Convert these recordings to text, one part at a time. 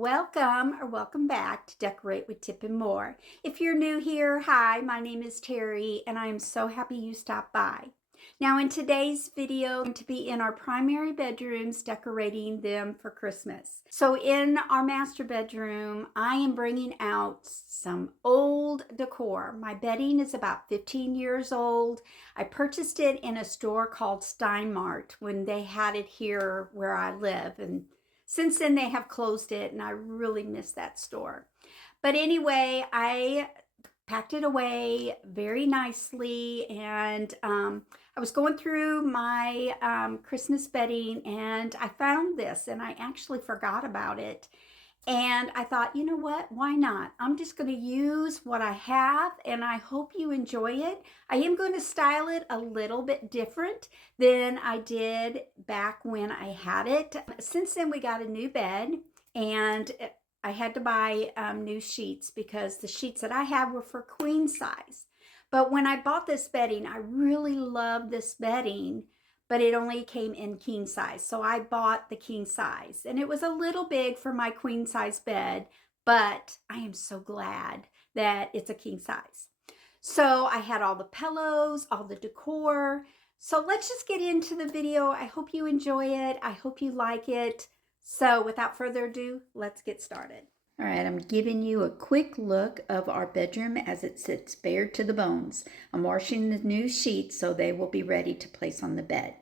Welcome or welcome back to Decorate with Tip and More. If you're new here, hi, my name is Terry and I am so happy you stopped by. Now in today's video, I'm going to be in our primary bedrooms decorating them for Christmas. So in our master bedroom, I am bringing out some old decor. My bedding is about 15 years old. I purchased it in a store called Steinmart when they had it here where I live, and since then, they have closed it, and I really miss that store. But anyway, I packed it away very nicely, and I was going through my Christmas bedding, and I found this, and I actually forgot about it. And I thought, you know what? Why not? I'm just going to use what I have, and I hope you enjoy it. I am going to style it a little bit different than I did back when I had it. Since then, we got a new bed, and I had to buy new sheets because the sheets that I have were for queen size. But when I bought this bedding, I really loved this bedding, but it only came in king size. So I bought the king size, and it was a little big for my queen size bed, but I am so glad that it's a king size. So I had all the pillows, all the decor. So let's just get into the video. I hope you enjoy it. I hope you like it. So without further ado, let's get started. All right, I'm giving you a quick look of our bedroom as it sits bare to the bones. I'm washing the new sheets so they will be ready to place on the bed.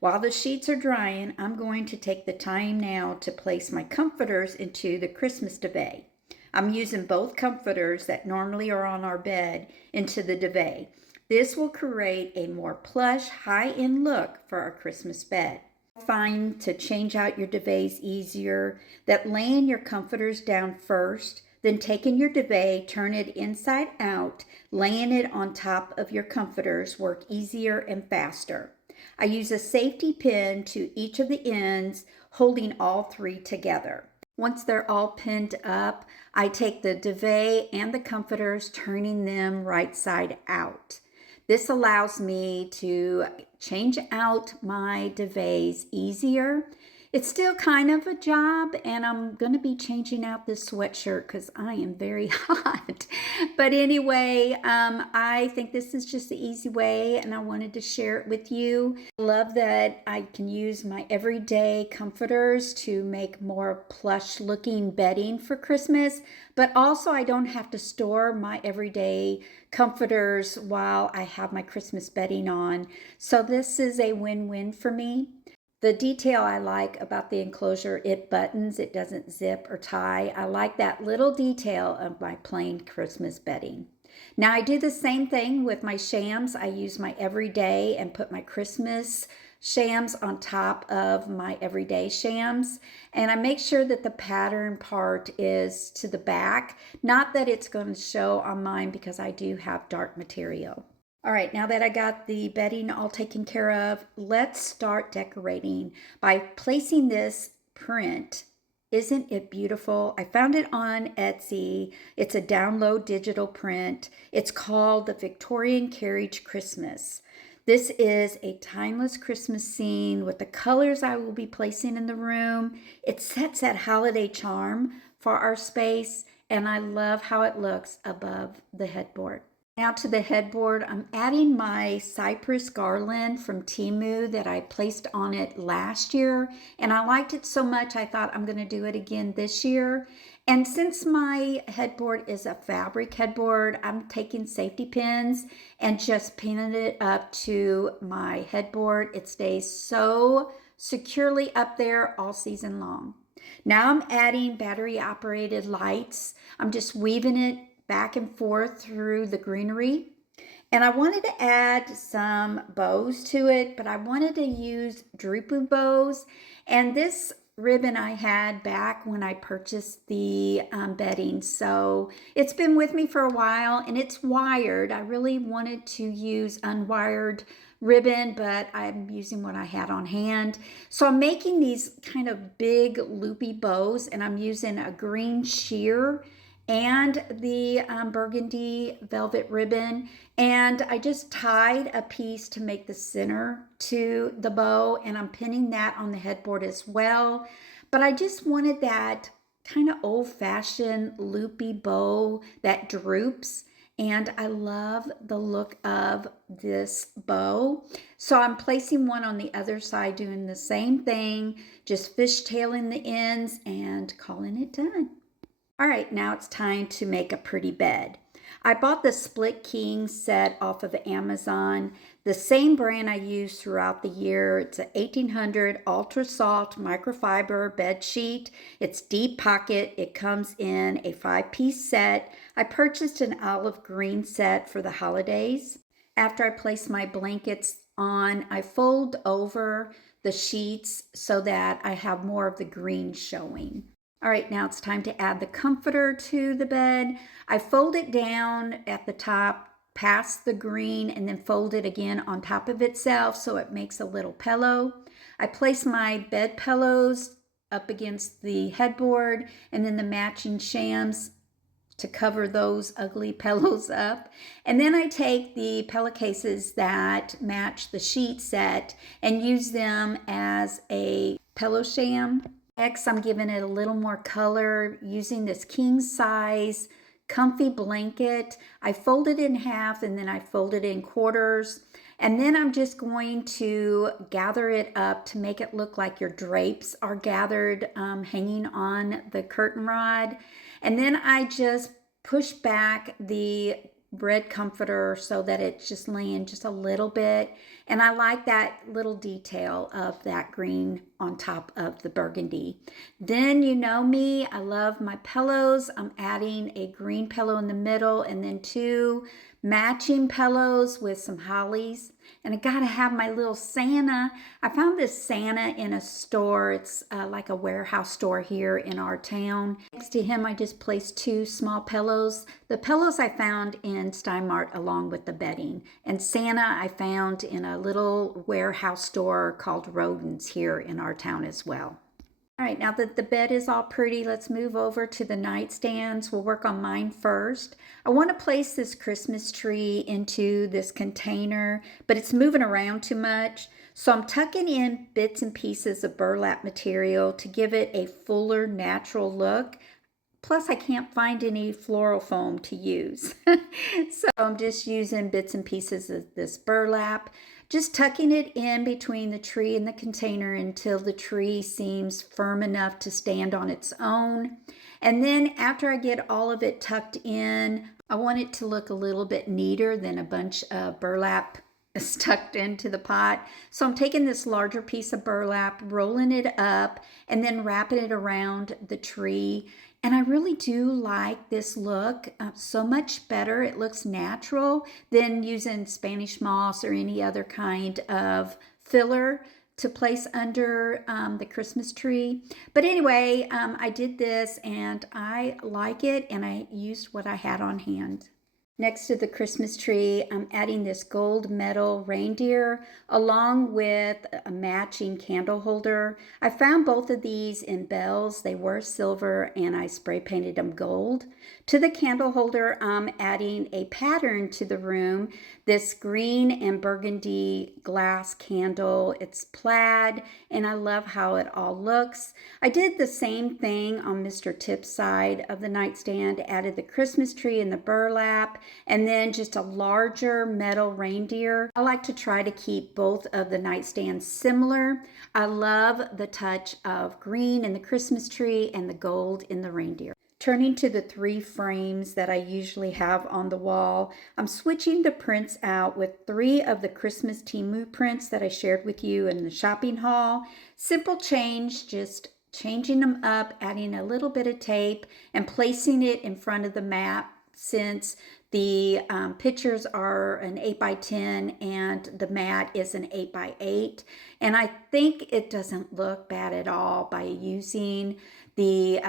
While the sheets are drying, I'm going to take the time now to place my comforters into the Christmas duvet. I'm using both comforters that normally are on our bed into the duvet. This will create a more plush, high-end look for our Christmas bed. Find to change out your duvets easier that laying your comforters down first, then taking your duvet, turn it inside out, laying it on top of your comforters work easier and faster. I use a safety pin to each of the ends, holding all three together. Once they're all pinned up, I take the duvet and the comforters, turning them right side out. This allows me to change out my duvets easier. It's still kind of a job, and I'm going to be changing out this sweatshirt because I am very hot. But anyway, I think this is just the easy way, and I wanted to share it with you. I love that I can use my everyday comforters to make more plush looking bedding for Christmas, but also I don't have to store my everyday comforters while I have my Christmas bedding on. So this is a win-win for me. The detail I like about the enclosure, it buttons, it doesn't zip or tie. I like that little detail of my plain Christmas bedding. Now I do the same thing with my shams. I use my everyday and put my Christmas shams on top of my everyday shams. And I make sure that the pattern part is to the back. Not that it's going to show on mine because I do have dark material. All right, now that I got the bedding all taken care of, let's start decorating by placing this print. Isn't it beautiful? I found it on Etsy. It's a download digital print. It's called the Victorian Carriage Christmas. This is a timeless Christmas scene with the colors I will be placing in the room. It sets that holiday charm for our space, and I love how it looks above the headboard. Now to the headboard, I'm adding my cypress garland from Temu that I placed on it last year, and I liked it so much I thought I'm going to do it again this year. And since my headboard is a fabric headboard, I'm taking safety pins and just pinning it up to my headboard. It stays so securely up there all season long. Now I'm adding battery operated lights. I'm just weaving it back and forth through the greenery. And I wanted to add some bows to it, but I wanted to use drupu bows. And this ribbon I had back when I purchased the bedding. So it's been with me for a while, and it's wired. I really wanted to use unwired ribbon, but I'm using what I had on hand. So I'm making these kind of big loopy bows, and I'm using a green sheer and the burgundy velvet ribbon, and I just tied a piece to make the center to the bow, and I'm pinning that on the headboard as well. But I just wanted that kind of old-fashioned loopy bow that droops. And I love the look of this bow. So I'm placing one on the other side, doing the same thing, just fishtailing the ends and calling it done. All right, now it's time to make a pretty bed. I bought the split king set off of Amazon, the same brand I use throughout the year. It's an 1800 ultra soft microfiber bed sheet. It's deep pocket. It comes in a 5-piece set. I purchased an olive green set for the holidays. After I place my blankets on, I fold over the sheets so that I have more of the green showing. All right, now it's time to add the comforter to the bed. I fold it down at the top past the green and then fold it again on top of itself so it makes a little pillow. I place my bed pillows up against the headboard and then the matching shams to cover those ugly pillows up. And then I take the pillowcases that match the sheet set and use them as a pillow sham. Next, I'm giving it a little more color using this king size comfy blanket. I fold it in half and then I fold it in quarters. And then I'm just going to gather it up to make it look like your drapes are gathered hanging on the curtain rod. And then I just push back the red comforter so that it's just laying just a little bit. And I like that little detail of that green on top of the burgundy. Then you know me, I love my pillows. I'm adding a green pillow in the middle and then 2 matching pillows with some hollies. And I gotta have my little Santa. I found this Santa in a store. It's like a warehouse store here in our town. Next to him, I just placed 2 small pillows. The pillows I found in Steinmart along with the bedding. And Santa I found in a little warehouse store called Rodents here in our town as well. All right, now that the bed is all pretty, let's move over to the nightstands. We'll work on mine first. I want to place this Christmas tree into this container, but it's moving around too much. So I'm tucking in bits and pieces of burlap material to give it a fuller, natural look. Plus, I can't find any floral foam to use. So I'm just using bits and pieces of this burlap. Just tucking it in between the tree and the container until the tree seems firm enough to stand on its own. And then after I get all of it tucked in, I want it to look a little bit neater than a bunch of burlap stuck into the pot. So I'm taking this larger piece of burlap, rolling it up, and then wrapping it around the tree. And I really do like this look so much better. It looks natural than using Spanish moss or any other kind of filler to place under the Christmas tree. But anyway, I did this and I like it, and I used what I had on hand. Next to the Christmas tree, I'm adding this gold metal reindeer along with a matching candle holder. I found both of these in Bells. They were silver and I spray painted them gold. To the candle holder, I'm adding a pattern to the room. This green and burgundy glass candle. It's plaid and I love how it all looks. I did the same thing on Mr. Tip's side of the nightstand. Added the Christmas tree and the burlap, and then just a larger metal reindeer. I like to try to keep both of the nightstands similar. I love the touch of green in the Christmas tree and the gold in the reindeer. Turning to the 3 frames that I usually have on the wall, I'm switching the prints out with 3 of the Christmas Temu prints that I shared with you in the shopping haul. Simple change, just changing them up, adding a little bit of tape and placing it in front of the mat, since the pictures are an 8x10 and the mat is an 8x8. And I think it doesn't look bad at all by using the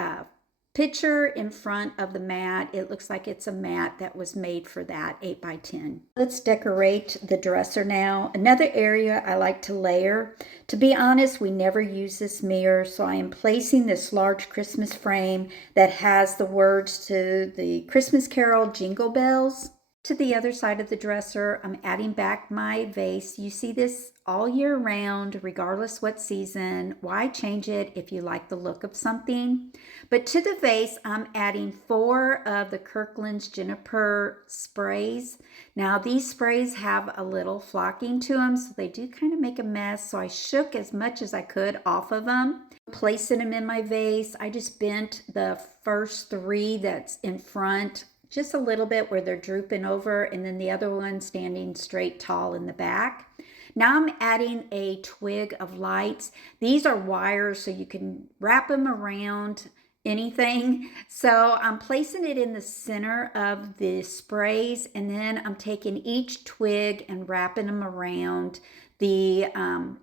picture in front of the mat. It looks like it's a mat that was made for that 8x10. Let's decorate the dresser now. Another area I like to layer. To be honest, we never use this mirror, so I am placing this large Christmas frame that has the words to the Christmas Carol Jingle Bells. To the other side of the dresser, I'm adding back my vase. You see this all year round, regardless what season. Why change it if you like the look of something? But to the vase, I'm adding 4 of the Kirkland's Juniper sprays. Now, these sprays have a little flocking to them, so they do kind of make a mess. So I shook as much as I could off of them, placing them in my vase. I just bent the first 3 that's in front just a little bit where they're drooping over, and then the other one standing straight tall in the back. Now I'm adding a twig of lights. These are wires, so you can wrap them around anything. So I'm placing it in the center of the sprays, and then I'm taking each twig and wrapping them around the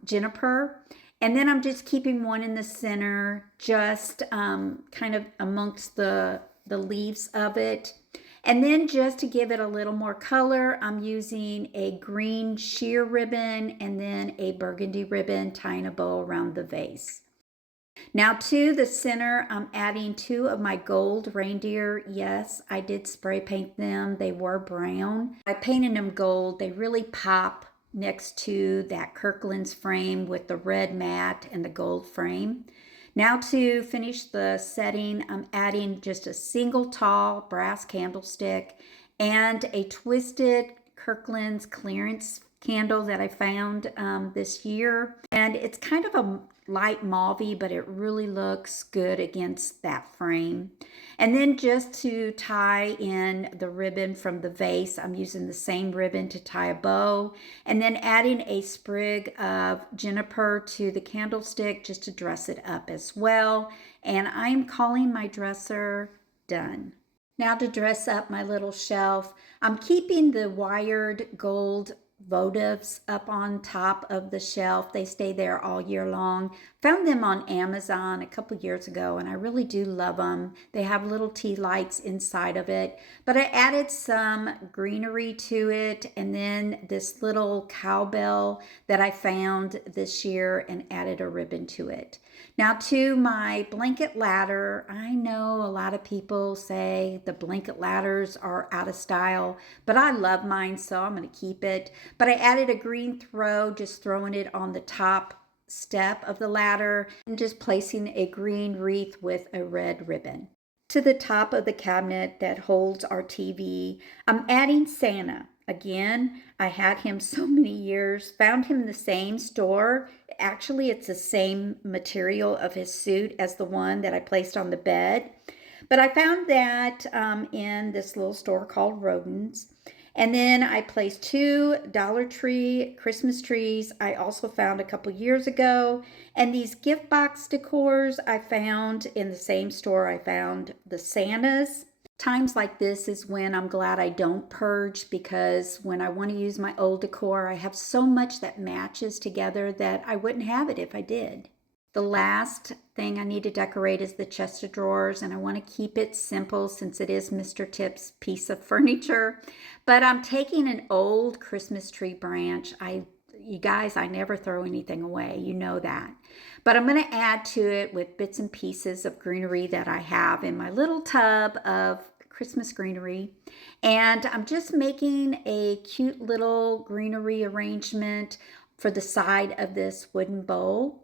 juniper. And then I'm just keeping one in the center, just kind of amongst the leaves of it. And then just to give it a little more color, I'm using a green sheer ribbon and then a burgundy ribbon, tying a bow around the vase. Now to the center, I'm adding 2 of my gold reindeer. Yes, I did spray paint them. They were brown. I painted them gold. They really pop next to that Kirkland's frame with the red mat and the gold frame. Now to finish the setting, I'm adding just a single tall brass candlestick and a twisted Kirkland's clearance candle that I found this year. And it's kind of a light mauve, but it really looks good against that frame. And then just to tie in the ribbon from the vase, I'm using the same ribbon to tie a bow, and then adding a sprig of juniper to the candlestick just to dress it up as well. And I'm calling my dresser done. Now to dress up my little shelf, I'm keeping the wired gold votives up on top of the shelf. They stay there all year long. Found them on Amazon a couple years ago, and I really do love them. They have little tea lights inside of it, but I added some greenery to it, and then this little cowbell that I found this year and added a ribbon to it. Now to my blanket ladder, I know a lot of people say the blanket ladders are out of style, but I love mine, so I'm going to keep it. But I added a green throw, just throwing it on the top step of the ladder and just placing a green wreath with a red ribbon. To the top of the cabinet that holds our TV, I'm adding Santa. Again, I had him so many years, found him in the same store. Actually, it's the same material of his suit as the one that I placed on the bed. But I found that in this little store called Rodents. And then I placed 2 Dollar Tree Christmas trees I also found a couple years ago. And these gift box decors I found in the same store I found the Santas. Times like this is when I'm glad I don't purge, because when I want to use my old decor, I have so much that matches together that I wouldn't have it if I did. The last thing I need to decorate is the chest of drawers, and I want to keep it simple since it is Mr. Tip's piece of furniture. But I'm taking an old Christmas tree branch. You guys, I never throw anything away. You know that. But I'm going to add to it with bits and pieces of greenery that I have in my little tub of Christmas greenery. And I'm just making a cute little greenery arrangement for the side of this wooden bowl.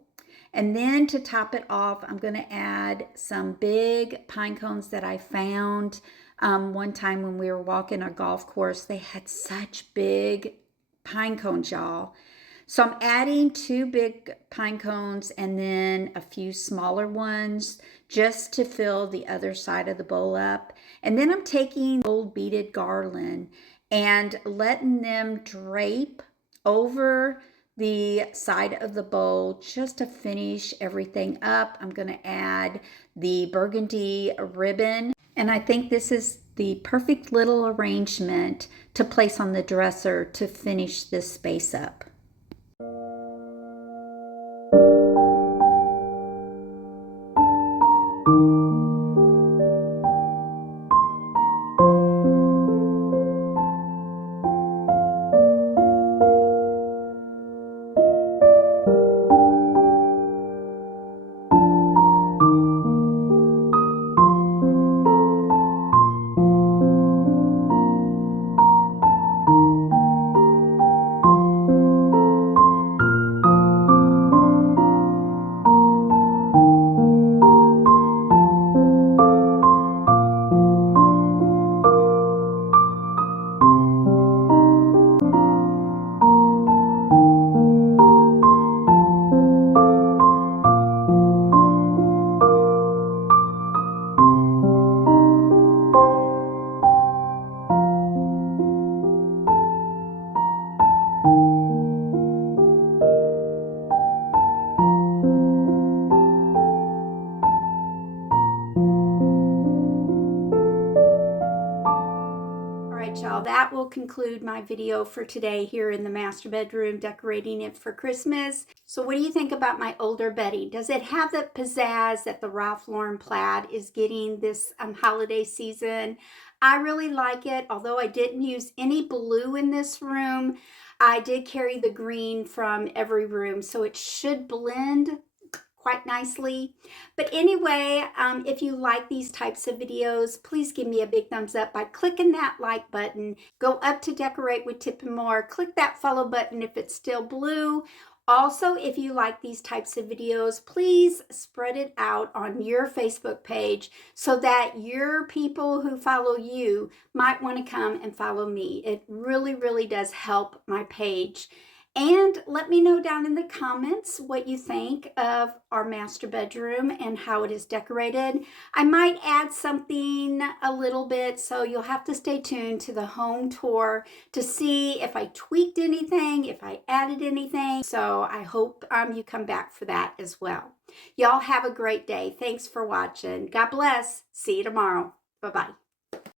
And then to top it off, I'm going to add some big pine cones that I found one time when we were walking a golf course. They had such big pine cones, y'all. So I'm adding 2 big pine cones and then a few smaller ones just to fill the other side of the bowl up. And then I'm taking gold beaded garland and letting them drape over the side of the bowl just to finish everything up. I'm going to add the burgundy ribbon, and I think this is the perfect little arrangement to place on the dresser to finish this space up. right, y'all, that will conclude my video for today here in the master bedroom, decorating it for Christmas. So what do you think about my older bedding? Does it have the pizzazz that the Ralph Lauren plaid is getting this holiday season? I really like it. Although I didn't use any blue in this room, I did carry the green from every room, so it should blend quite nicely. But anyway, if you like these types of videos, please give me a big thumbs up by clicking that like button. Go up to Decorate with Tip and More. Click that follow button if it's still blue. Also, if you like these types of videos, please spread it out on your Facebook page so that your people who follow you might want to come and follow me. It really, really does help my page. And let me know down in the comments what you think of our master bedroom and how it is decorated. I might add something a little bit, so you'll have to stay tuned to the home tour to see if I tweaked anything, if I added anything. So I hope you come back for that as well. Y'all have a great day. Thanks for watching. God bless. See you tomorrow. Bye-bye.